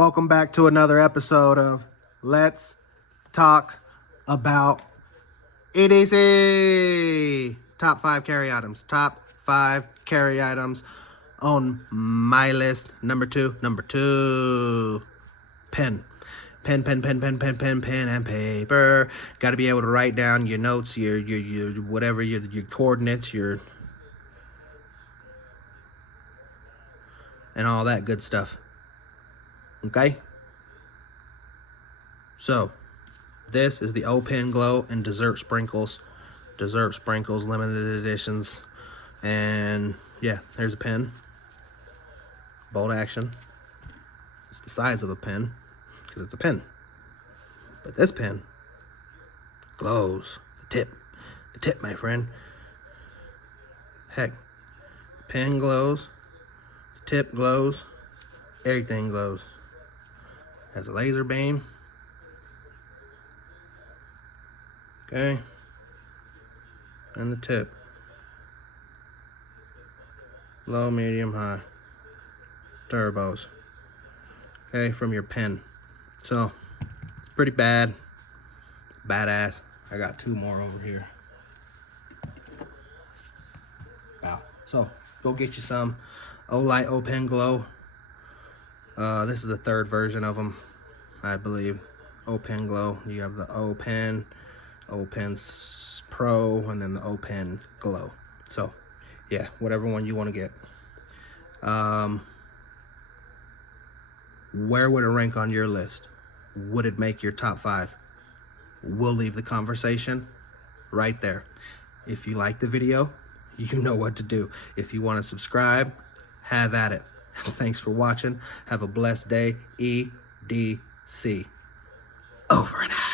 Welcome back to another episode of Let's Talk About EDC. Top 5 carry items. Top 5 carry items on my list. Number two. Pen. Pen, and paper. Got to be able to write down your notes, your whatever, your coordinates, and all that good stuff. Okay? So, this is the O Pen Glow and Dessert Sprinkles. Dessert Sprinkles, limited editions. And, yeah, there's a pen. Bolt action. It's the size of a pen, because it's a pen. But this pen glows. The tip, my friend. Heck, the pen glows. The tip glows. Everything glows. Has a laser beam. Okay. And the tip. Low, medium, high. Turbos. Okay, from your pen. So, it's pretty bad. Badass. I got 2 more over here. Wow. So, go get you some Olight O Pen Glow. This is the 3rd version of them, I believe. O Pen Glow. You have the O Pen Pro, and then the O Pen Glow. So, yeah, whatever one you want to get. Where would it rank on your list? Would it make your top 5? We'll leave the conversation right there. If you like the video, you know what to do. If you want to subscribe, have at it. Thanks for watching. Have a blessed day. EDC. Over and out.